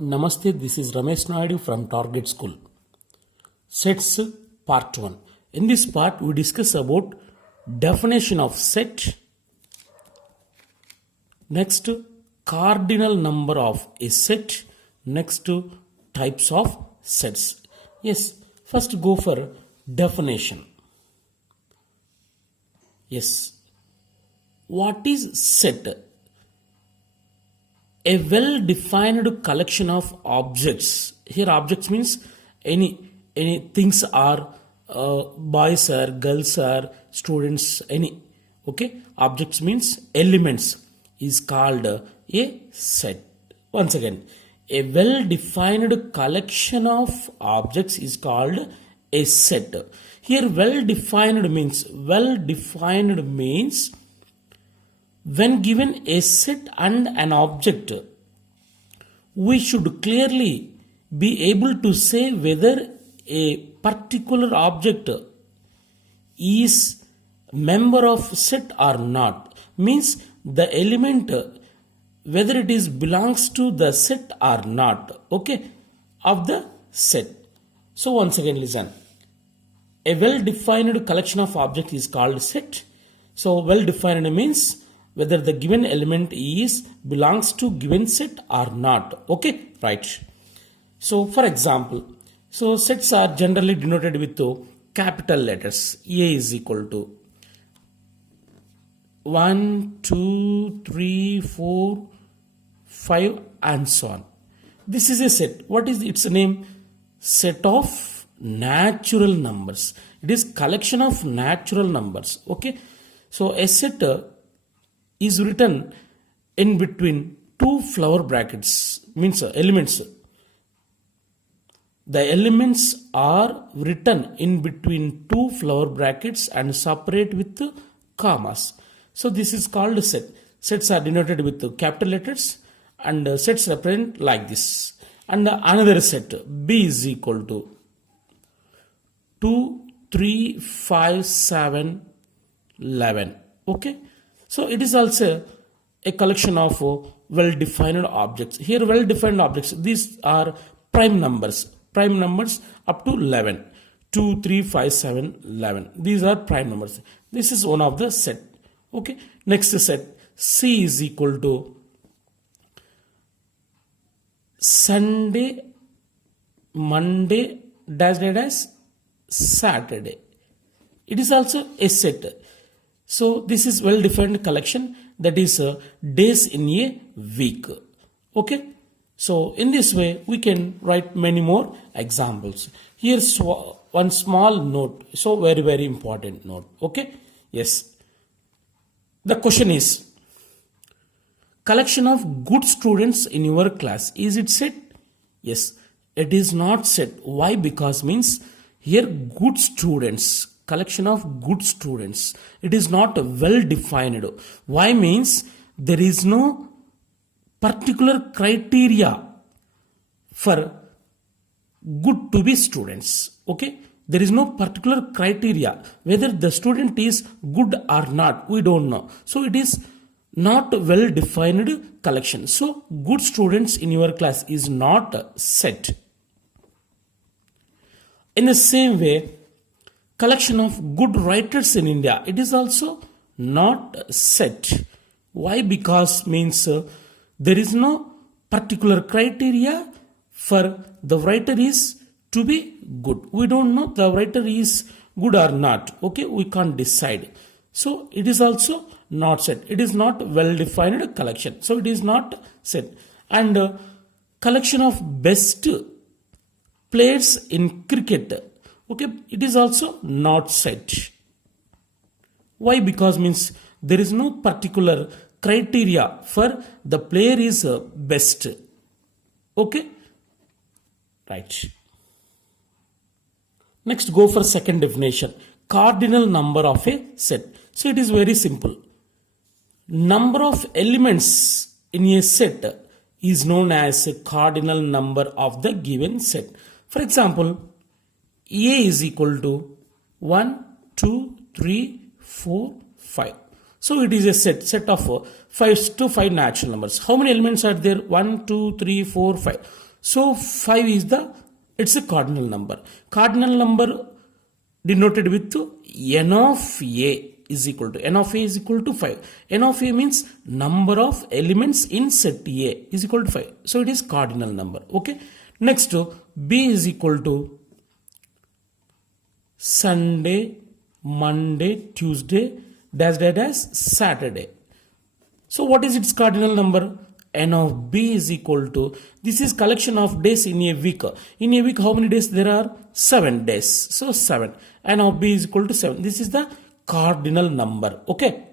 Namaste, this is Ramesh Naidu from Target School. Sets Part 1. In this part, we discuss about definition of set, next cardinal number of a set, next types of sets. Yes, first go for definition. Yes, what is set? A well-defined collection of objects. Here objects means any things are boys or girls or students, any. Okay, objects means elements is called a set. Once again, a well-defined collection of objects is called a set. Here well-defined means when given a set and an object, we should clearly be able to say whether a particular object is member of set or not. Means the element, whether it is belongs to the set or not, okay, of the set. So once again listen. A well-defined collection of objects is called set. So well-defined means whether the given element is belongs to given set or not. Okay, right. So for example, so sets are generally denoted with capital letters. A is equal to 1, 2, 3, 4, 5 and so on. This is a set. What is its name? Set of natural numbers. It is collection of natural numbers. Okay. So a set is written in between two flower brackets, means elements. The elements are written in between two flower brackets and separate with commas. So this is called set. Sets are denoted with capital letters and sets represent like this. And another set, B is equal to 2, 3, 5, 7, 11. Okay. So it is also a collection of well-defined objects. Here well-defined objects, these are prime numbers. Prime numbers up to 11. 2, 3, 5, 7, 11. These are prime numbers. This is one of the set. Okay. Next set, C is equal to Sunday, Monday, dash, Saturday. It is also a set. So this is well-defined collection, that is days in a week. Okay. So in this way we can write many more examples. Here's one small note. So very important note. Okay. Yes. The question is, collection of good students in your class, is it set? Yes. It is not set. Why? Because means here good students, collection of good students, it is not well defined. Why? Means there is no particular criteria for good to be students. Okay, there is no particular criteria whether the student is good or not, we don't know. So it is not well defined collection. So good students in your class is not set. In the same way, collection of good writers in India, it is also not set. Why? Because means there is no particular criteria for the writer is to be good. We don't know the writer is good or not. Okay, we can't decide. So it is also not set. It is not well defined collection. So it is not set. And collection of best players in cricket, okay, it is also not set. Why? Because means there is no particular criteria for the player is best. Okay, right. Next go for second definition, cardinal number of a set. So it is very simple. Number of elements in a set is known as a cardinal number of the given set. For example, A is equal to 1, 2, 3, 4, 5. So it is a set of 5 to 5 natural numbers. How many elements are there? 1, 2, 3, 4, 5. So 5 is it's a cardinal number. Cardinal number denoted with n of a is equal to n of a is equal to 5. N of a means number of elements in set A is equal to 5. So it is cardinal number. Okay. Next, B is equal to Sunday, Monday, Tuesday, dash Saturday. So what is its cardinal number? N of B is equal to, this is collection of days in a week. In a week, how many days there are? 7 days. So 7. N of B is equal to 7. This is the cardinal number. Okay.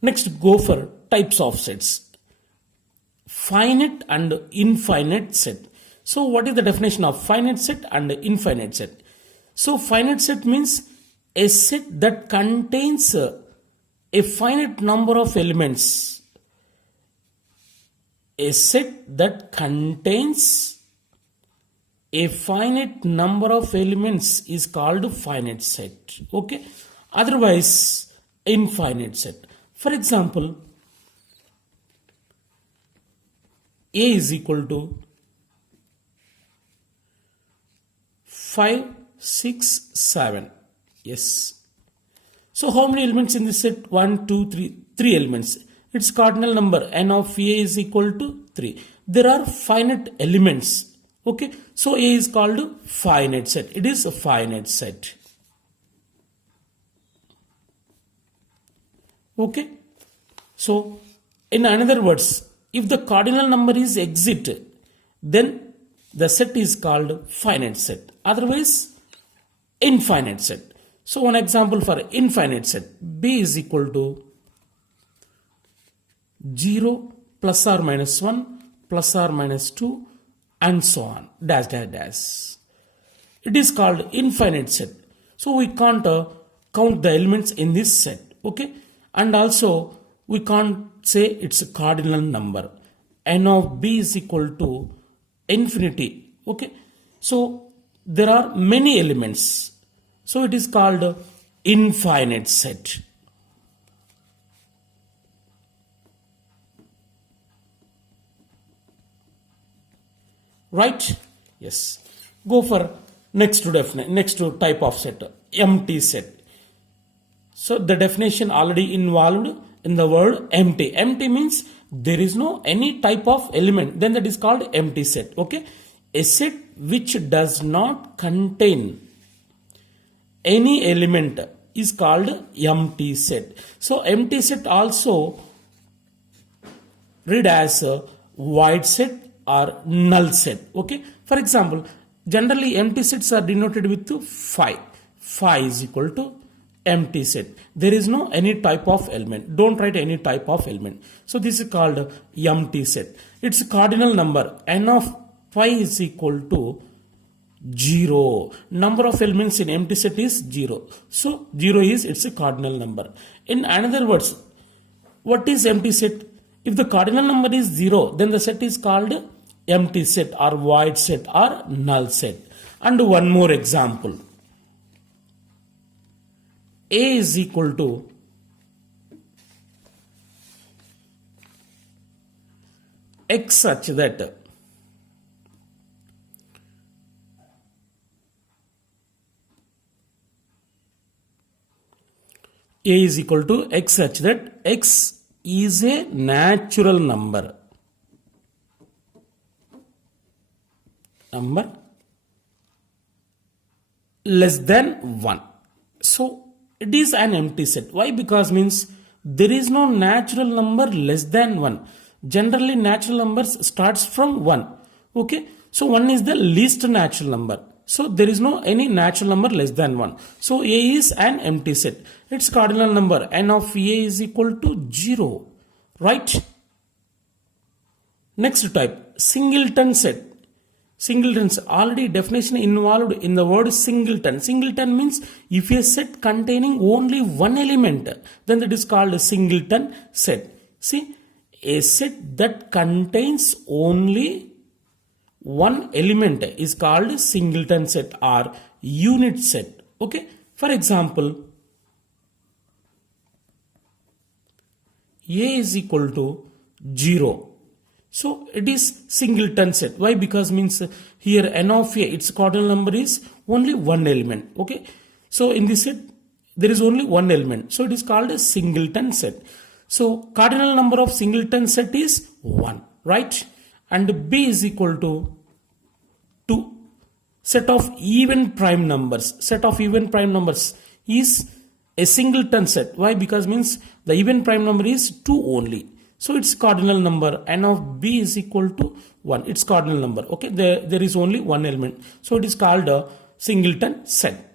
Next, go for types of sets. Finite and infinite set. So what is the definition of finite set and infinite set? So finite set means a set that contains a finite number of elements. A set that contains a finite number of elements is called finite set. Okay. Otherwise, infinite set. For example, A is equal to 5, 6, 7. Yes. So how many elements in this set? 1, 2, 3. 3 elements. Its cardinal number n of A is equal to 3. There are finite elements. Okay. So A is called finite set. It is a finite set. Okay. So in other words, if the cardinal number is exit, then the set is called finite set. Otherwise, infinite set. So one example for infinite set, B is equal to 0 plus or minus 1 plus or minus 2 and so on, dash. It is called infinite set. So we can't count the elements in this set. Okay. And also we can't say it's a cardinal number. N of B is equal to infinity. Okay. So there are many elements. So it is called infinite set. Right? Yes. Go for next type of set, empty set. So the definition already involved in the word empty. Empty means there is no any type of element. Then that is called empty set. Okay. A set which does not contain any element is called empty set. So empty set also read as a void set or null set. Okay. For example, generally empty sets are denoted with 5. 5 is equal to empty set. There is no any type of element. Don't write any type of element. So this is called empty set. Its cardinal number n of 5 is equal to 0. Number of elements in empty set is 0. So 0 is its cardinal number. In another words, what is empty set? If the cardinal number is 0, then the set is called empty set or void set or null set. And one more example. A is equal to x such that A is equal to x such that x is a natural number. Number less than 1. So it is an empty set. Why? Because means there is no natural number less than 1. Generally natural numbers starts from 1. Okay. So 1 is the least natural number. So there is no any natural number less than 1. So A is an empty set. Its cardinal number n of A is equal to 0. Right? Next type, singleton set. Singletons, already definition involved in the word singleton. Singleton means if a set containing only one element, then that is called a singleton set. See, a set that contains only one element is called singleton set or unit set. Okay. For example, A is equal to 0. So it is singleton set. Why? Because means here n of A, its cardinal number is only one element. Okay. So in this set, there is only one element. So it is called a singleton set. So cardinal number of singleton set is 1, right? And B is equal to 2. Set of even prime numbers. Set of even prime numbers is a singleton set. Why? Because means the even prime number is 2 only. So its cardinal number n of B is equal to 1. Its cardinal number. Okay. There is only one element. So it is called a singleton set.